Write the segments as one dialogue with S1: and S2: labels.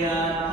S1: Yeah.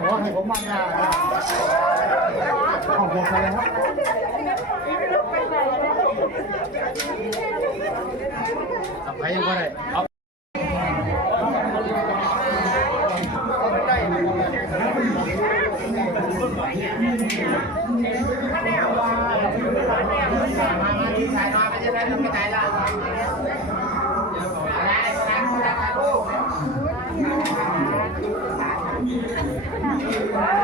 S2: nhỏ của thành phố Mạn Đà Hỏng cuộc thầy lắm Tập thấy em qua đây Thank you. Thank you.